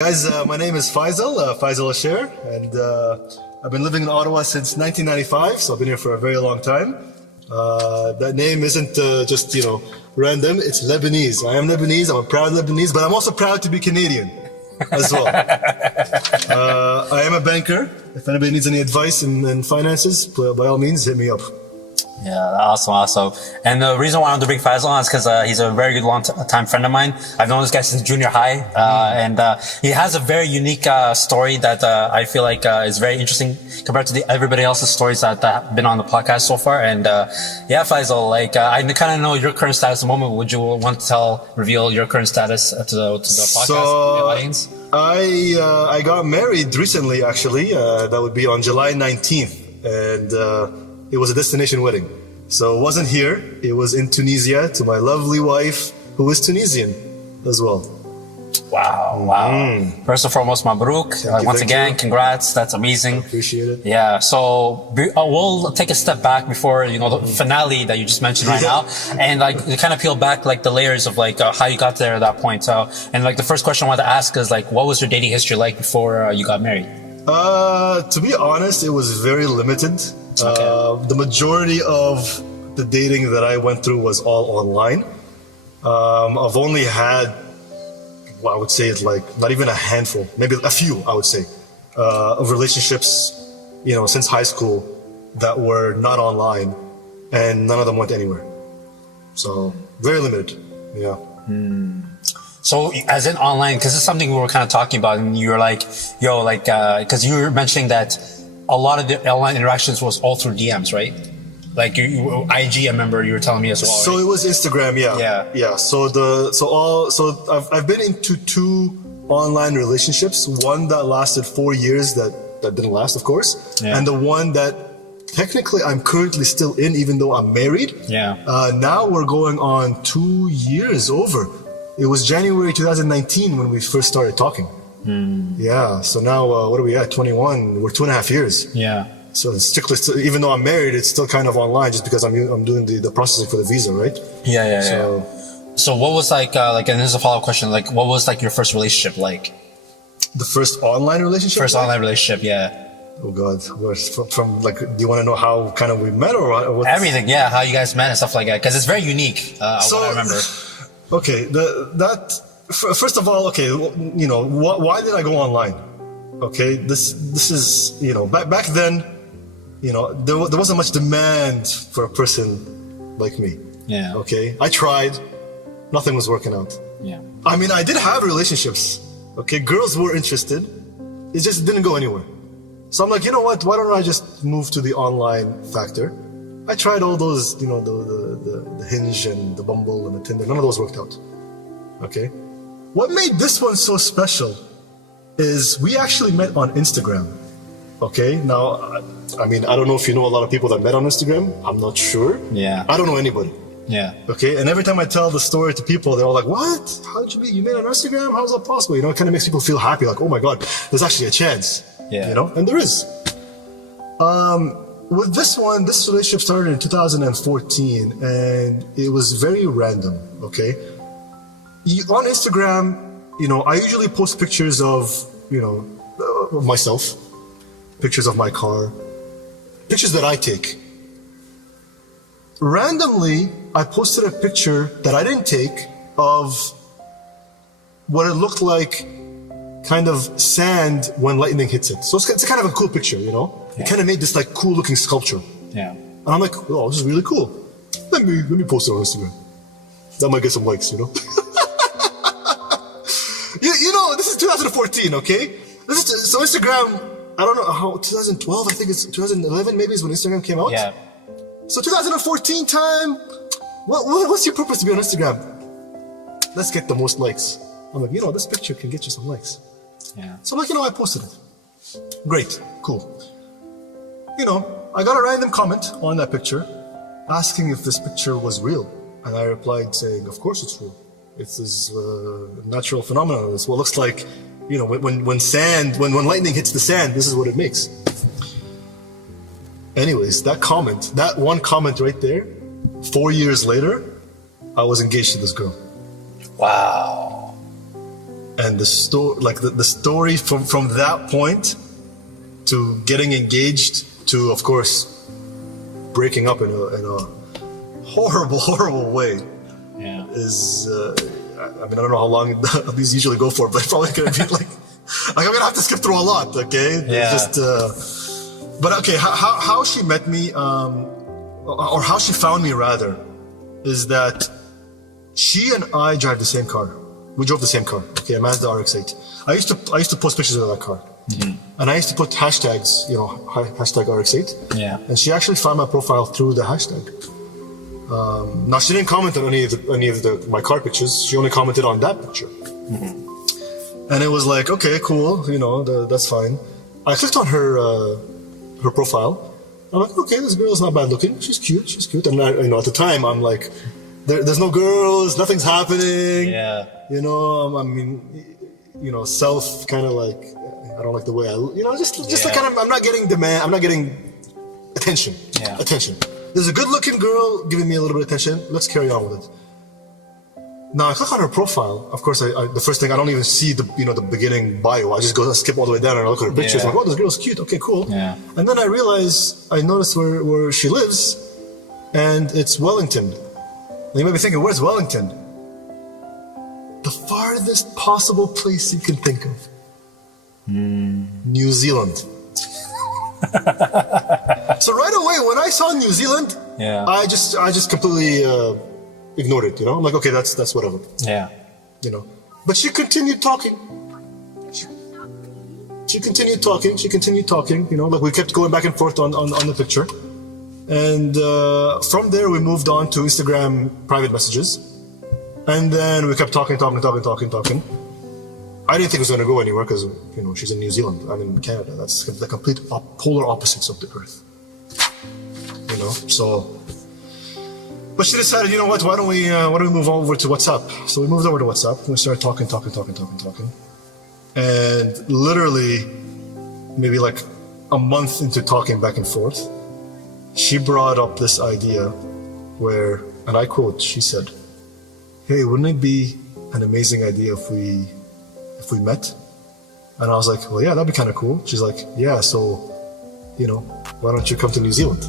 Guys, my name is Faisal Asher, and I've been living in Ottawa since 1995, so I've been here for a very long time. That name isn't just, random, it's Lebanese. I am Lebanese, I'm a proud Lebanese, but I'm also proud to be Canadian as well. I am a banker. If anybody needs any advice in finances, by all means, hit me up. Yeah, awesome. And the reason why I wanted to bring Faisal on is because he's a very good long-time friend of mine. I've known this guy since junior high, and he has a very unique story that I feel like is very interesting compared to everybody else's stories that have been on the podcast so far. And yeah, Faisal, I kind of know your current status at the moment. Would you want to reveal your current status to the podcast, to the audience? I got married recently, actually. That would be on July 19th, and it was a destination wedding. So it wasn't here, it was in Tunisia to my lovely wife, who is Tunisian as well. Wow. First and foremost, Mabruk. Once again, congrats. That's amazing. I appreciate it. Yeah, so we'll take a step back before, the finale that you just mentioned right now. And kind of peel back the layers of how you got there at that point. So, and the first question I wanted to ask is what was your dating history like before you got married? To be honest, it was very limited. Okay. The majority of the dating that I went through was all online. I've only had, I would say it's not even a handful, maybe a few, I would say, of relationships, since high school that were not online, and none of them went anywhere. So very limited, yeah. So as in online, because it's something we were kind of talking about, and you were because you were mentioning that a lot of the online interactions was all through DMs, right? IG, I remember you were telling me as well. So right? It was Instagram, yeah. So I've been into 2 online relationships. One that lasted 4 years that didn't last, of course, and the one that technically I'm currently still in, even though I'm married. Yeah. Now we're going on 2 years over. It was January 2019 when we first started talking. Yeah, so now what are we at? 21. We're 2.5 years. Yeah. So it's still, even though I'm married, it's still kind of online just because I'm doing the processing for the visa, right? Yeah. So what was and this is a follow-up question. What was your first relationship like? The first online relationship? Online relationship, yeah. Oh God, from do you want to know how kind of we met or what? Everything, yeah. How you guys met and stuff like that, because it's very unique. What I remember. Okay, first of all, okay, why did I go online? Okay, this is, back then, there wasn't much demand for a person like me. Yeah. Okay, I tried, nothing was working out. Yeah. I mean, I did have relationships. Okay, girls were interested, it just didn't go anywhere. So I'm like, you know what? Why don't I just move to the online factor? I tried all those, the Hinge and the Bumble and the Tinder. None of those worked out. Okay. What made this one so special is we actually met on Instagram. Okay. Now, I mean, I don't know if you know a lot of people that met on Instagram. I'm not sure. Yeah. I don't know anybody. Yeah. Okay. And every time I tell the story to people, they're all like, what? How did you meet? You met on Instagram? How's that possible? It kind of makes people feel happy. Like, oh my God, there's actually a chance. Yeah. And there is. With this relationship started in 2014, and it was very random, okay? On Instagram, I usually post pictures of, of myself, pictures of my car, pictures that I take. Randomly, I posted a picture that I didn't take of what it looked like kind of sand when lightning hits it. So it's kind of a cool picture, Yeah. It kind of made this cool looking sculpture. Yeah. And I'm like, oh, this is really cool. Let me post it on Instagram. That might get some likes, This is 2014, okay? So Instagram, I don't know how, 2012, I think it's 2011 maybe is when Instagram came out. Yeah. So 2014 time, what's your purpose to be on Instagram? Let's get the most likes. I'm like, this picture can get you some likes. Yeah. So I'm like, I posted it. Great, cool. I got a random comment on that picture asking if this picture was real. And I replied saying, of course it's real. It's this natural phenomenon. It's what looks like, when lightning hits the sand, this is what it makes. Anyways, that one comment right there, 4 years later, I was engaged to this girl. Wow. And the story, like the story from that point to getting engaged to, of course, breaking up in a horrible way is. I mean, I don't know how long these usually go for, but probably gonna be like I'm gonna have to skip through a lot. Okay, but okay, how she met me, or how she found me rather, is that she and I drive the same car. We drove the same car. Okay, a Mazda RX-8. I used to post pictures of that car, and I used to put hashtags, hashtag RX-8. Yeah. And she actually found my profile through the hashtag. Now she didn't comment on any of my car pictures. She only commented on that picture. And it was like, okay, cool, that's fine. I clicked on her profile. I'm like, okay, this girl's not bad looking. She's cute. And at the time, I'm like, there's no girls, nothing's happening. Yeah. Self kind of like, I don't like the way just like kind of, I'm not getting attention. Yeah. Attention. There's a good-looking girl giving me a little bit of attention. Let's carry on with it. Now I click on her profile. Of course, the first thing, I don't even see the beginning bio. I just skip all the way down and I look at her pictures. I'm like, oh, this girl's cute. Okay, cool. Yeah. And then I noticed where she lives, and it's Wellington. And you might be thinking, where's Wellington? The farthest possible place you can think of. New Zealand. So right away, when I saw New Zealand, I just completely ignored it. I'm like, okay, that's whatever. Yeah. But she continued talking. She continued talking. Like we kept going back and forth on the picture, and from there we moved on to Instagram private messages, and then we kept talking. I didn't think it was going to go anywhere because, she's in New Zealand. I'm in Canada. That's the complete polar opposites of the earth. So. But she decided, you know what? Why don't we move over to WhatsApp? So we moved over to WhatsApp. And we started talking. And literally, maybe like a month into talking back and forth, she brought up this idea where, and I quote, she said, "Hey, wouldn't it be an amazing idea if we met?" And I was like, well, yeah, that'd be kind of cool. She's like, yeah, so, why don't you come to New Zealand?